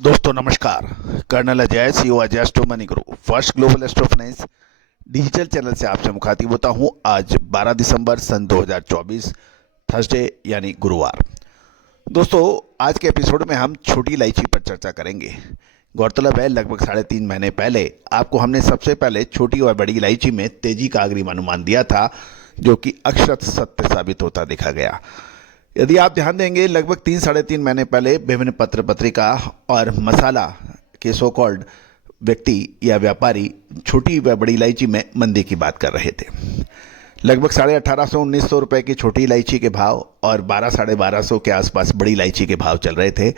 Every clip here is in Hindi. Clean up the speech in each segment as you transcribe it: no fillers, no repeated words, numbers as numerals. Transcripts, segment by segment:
दोस्तों नमस्कार। Colonel Ajay CEO Ajay Astro Money Group First Global Astro Finance digital channel से आपसे मुखातिब होता हूं। आज 12 दिसंबर सन 2024 थर्सडे यानी गुरुवार। दोस्तों आज के एपिसोड में हम छोटी इलायची पर चर्चा करेंगे। गौरतलब है लगभग 3.5 महीने पहले आपको हमने सबसे पहले छोटी और बड़ी इलायची में तेजी का अग्रिम अनुमान दिया था, जो कि अक्षरशः सत्य साबित होता देखा गया। यदि आप ध्यान देंगे लगभग 3-3.5 महीने पहले विभिन्न पत्र पत्रिका और मसाला के सो कॉल्ड व्यक्ति या व्यापारी छोटी व बड़ी इलायची में मंदी की बात कर रहे थे। लगभग 1850-1900 रुपए की छोटी इलायची के भाव और 1200-1250 के आसपास बड़ी इलायची के भाव चल रहे थे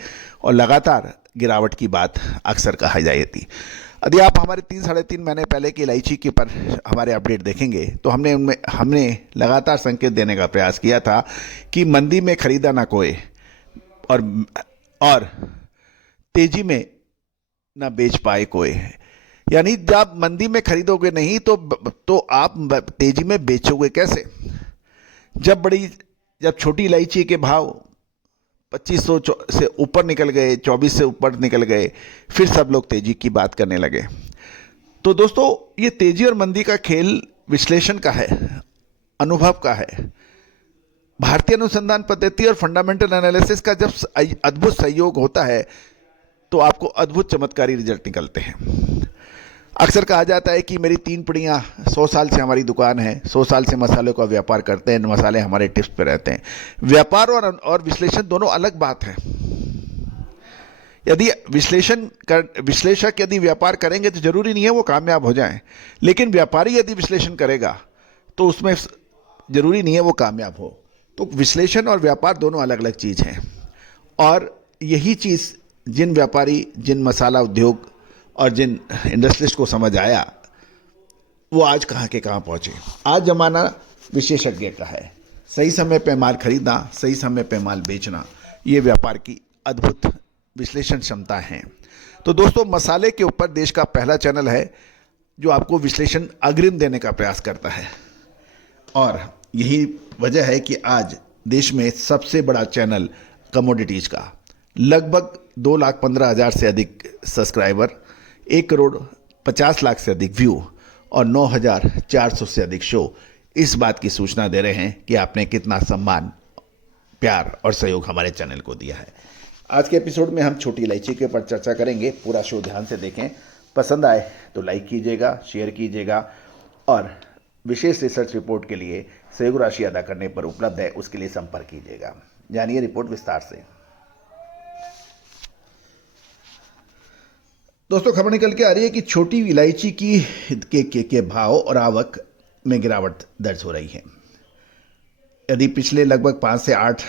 और लगातार गिरावट की बात अक्सर कही जाती थी। यदि आप हमारे 3-3.5 महीने पहले की इलायची के पर हमारे अपडेट देखेंगे तो हमने लगातार संकेत देने का प्रयास किया था कि मंदी में खरीदा ना कोई और तेजी में ना बेच पाए कोई। यानी जब मंदी में खरीदोगे नहीं तो आप तेजी में बेचोगे कैसे? जब छोटी इलायची के भाव 2500 से ऊपर निकल गए, 24 से ऊपर निकल गए, फिर सब लोग तेजी की बात करने लगे। तो दोस्तों ये तेजी और मंदी का खेल विश्लेषण का है, अनुभव का है। भारतीय अनुसंधान पद्धति और फंडामेंटल एनालिसिस का जब अद्भुत सहयोग होता है तो आपको अद्भुत चमत्कारी रिजल्ट निकलते हैं। अक्सर कहा जाता है कि मेरी 3 पीढ़ियाँ 100 साल से हमारी दुकान है, 100 साल से मसालों का व्यापार करते हैं, मसाले हमारे टिप्स पे रहते हैं। व्यापार और विश्लेषण दोनों अलग बात है। यदि विश्लेषक यदि व्यापार करेंगे तो जरूरी नहीं है वो कामयाब हो जाएं, लेकिन व्यापारी यदि विश्लेषण करेगा तो उसमें जरूरी नहीं है वो कामयाब हो। तो विश्लेषण और व्यापार दोनों अलग अलग चीज़ हैं और यही चीज़ जिन व्यापारी, जिन मसाला उद्योग और जिन इंडस्ट्रिस्ट को समझ आया वो आज कहाँ के कहाँ पहुँचे। आज जमाना विशेषज्ञ का है। सही समय पे माल खरीदना, सही समय पे माल बेचना, ये व्यापार की अद्भुत विश्लेषण क्षमता है। तो दोस्तों मसाले के ऊपर देश का पहला चैनल है जो आपको विश्लेषण अग्रिम देने का प्रयास करता है और यही वजह है कि आज देश में सबसे बड़ा चैनल कमोडिटीज़ का लगभग 2,15,000 से अधिक सब्सक्राइबर, 1,50,00,000 से अधिक व्यू और 9,400 से अधिक शो इस बात की सूचना दे रहे हैं कि आपने कितना सम्मान, प्यार और सहयोग हमारे चैनल को दिया है। आज के एपिसोड में हम छोटी इलायची के ऊपर चर्चा करेंगे। पूरा शो ध्यान से देखें, पसंद आए तो लाइक कीजिएगा, शेयर कीजिएगा और विशेष रिसर्च रिपोर्ट के लिए सहयोग राशि अदा करने पर उपलब्ध है, उसके लिए संपर्क कीजिएगा। जानिए रिपोर्ट विस्तार से। दोस्तों खबर निकल के आ रही है कि छोटी इलायची के भाव और आवक में गिरावट दर्ज हो रही है। यदि पिछले लगभग 5 से 8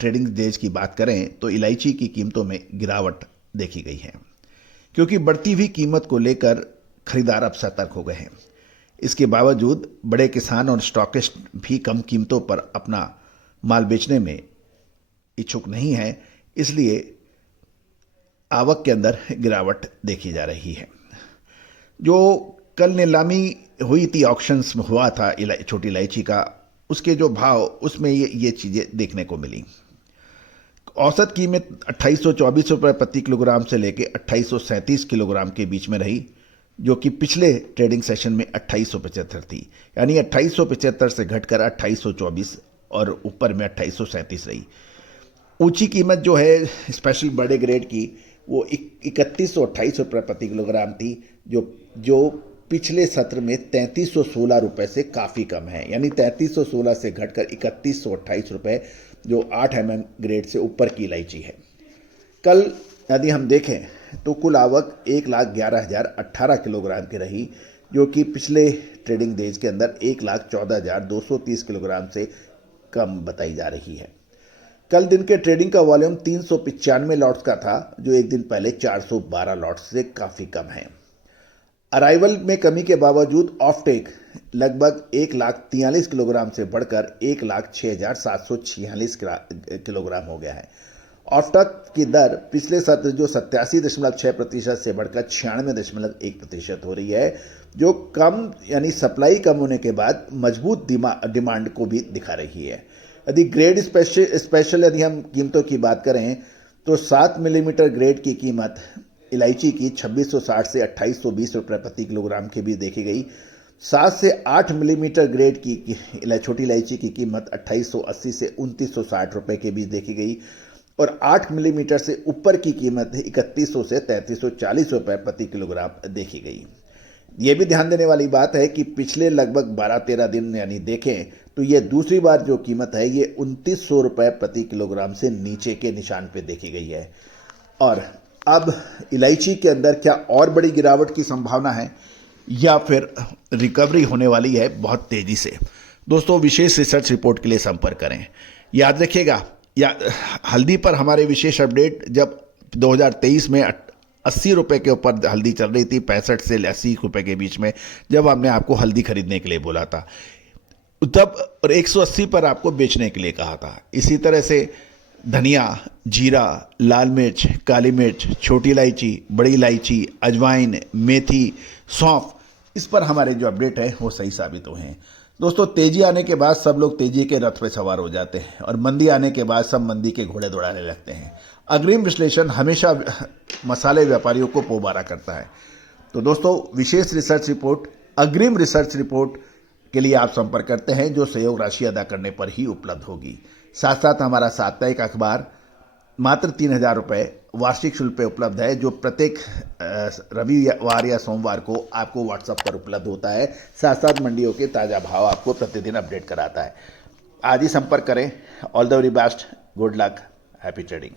ट्रेडिंग डेज की बात करें तो इलायची की कीमतों में गिरावट देखी गई है, क्योंकि बढ़ती हुई कीमत को लेकर खरीदार अब सतर्क हो गए हैं। इसके बावजूद बड़े किसान और स्टॉकिस्ट भी कम कीमतों पर अपना माल बेचने में इच्छुक नहीं है, इसलिए आवक के अंदर गिरावट देखी जा रही है। जो कल नीलामी हुई थी, ऑक्शंस में हुआ था छोटी इलायची का, उसके जो भाव उसमें ये चीज़ें देखने को मिली। औसत कीमत 2824 रुपये प्रति किलोग्राम से लेके 2837 किलोग्राम के बीच में रही, जो कि पिछले ट्रेडिंग सेशन में 2875 थी। यानी 2875 से घटकर 2824 और ऊपर में 2837 रही। ऊंची कीमत जो है स्पेशल बड़े ग्रेड की वो 3128 रुपये प्रति किलोग्राम थी, जो पिछले सत्र में 3316 रुपये से काफ़ी कम है। यानी 3316 से घटकर 3128 रुपये, जो 8 mm ग्रेड से ऊपर की इलायची है। कल यदि हम देखें तो कुल आवक 1,11,018 किलोग्राम की रही, जो कि पिछले ट्रेडिंग डेज के अंदर 1,14,230 किलोग्राम से कम बताई जा रही है। कल दिन के ट्रेडिंग का वॉल्यूम 395 लॉट्स का था, जो एक दिन पहले 412 लॉट्स से काफ़ी कम है। अराइवल में कमी के बावजूद ऑफ टेक लगभग 1,43 किलोग्राम से बढ़कर 1,06,746 किलोग्राम हो गया है। ऑफ टेक की दर पिछले सत्र जो 87.6% से बढ़कर 96.1% हो रही है, जो कम यानी सप्लाई कम होने के बाद मजबूत डिमांड को भी दिखा रही है। यदि ग्रेड स्पेशल यदि हम कीमतों की बात करें तो 7 मिलीमीटर ग्रेड की कीमत इलायची की 2660 से 2820 रुपये प्रति किलोग्राम के बीच देखी गई। 7 से 8 मिलीमीटर ग्रेड की छोटी इलायची की कीमत 2880 से 2960 रुपये के बीच देखी गई और 8 मिलीमीटर से ऊपर की कीमत 3100 से 3340 रुपये प्रति किलोग्राम देखी गई। ये भी ध्यान देने वाली बात है कि पिछले लगभग 12-13 दिन यानी देखें तो ये दूसरी बार जो कीमत है ये 2900 रुपये प्रति किलोग्राम से नीचे के निशान पे देखी गई है। और अब इलायची के अंदर क्या और बड़ी गिरावट की संभावना है या फिर रिकवरी होने वाली है बहुत तेजी से? दोस्तों, विशेष रिसर्च रिपोर्ट के लिए संपर्क करें। याद रखिएगा, हल्दी पर हमारे विशेष अपडेट जब 2023 में 80 रुपये के ऊपर हल्दी चल रही थी, 65 से 80 रुपये के बीच में, जब हमने आपको हल्दी खरीदने के लिए बोला था तब, और 180 पर आपको बेचने के लिए कहा था। इसी तरह से धनिया, जीरा, लाल मिर्च, काली मिर्च, छोटी इलायची, बड़ी इलायची, अजवाइन, मेथी, सौंफ, इस पर हमारे जो अपडेट है वो सही साबित हुए हैं। दोस्तों, तेजी आने के बाद सब लोग तेजी के रथ पे सवार हो जाते हैं और मंदी आने के बाद सब मंदी के घोड़े दौड़ाने लगते हैं। अग्रिम विश्लेषण हमेशा मसाले व्यापारियों को पोबारा करता है। तो दोस्तों, विशेष रिसर्च रिपोर्ट, अग्रिम रिसर्च रिपोर्ट के लिए आप संपर्क करते हैं जो सहयोग राशि अदा करने पर ही उपलब्ध होगी। साथ साथ हमारा साप्ताहिक अखबार मात्र 3000 रुपये वार्षिक शुल्क पे उपलब्ध है, जो प्रत्येक रविवार या सोमवार को आपको व्हाट्सएप पर उपलब्ध होता है। साथ साथ मंडियों के ताज़ा भाव आपको प्रतिदिन अपडेट कराता है। आज ही संपर्क करें। All the very best, good luck, happy trading.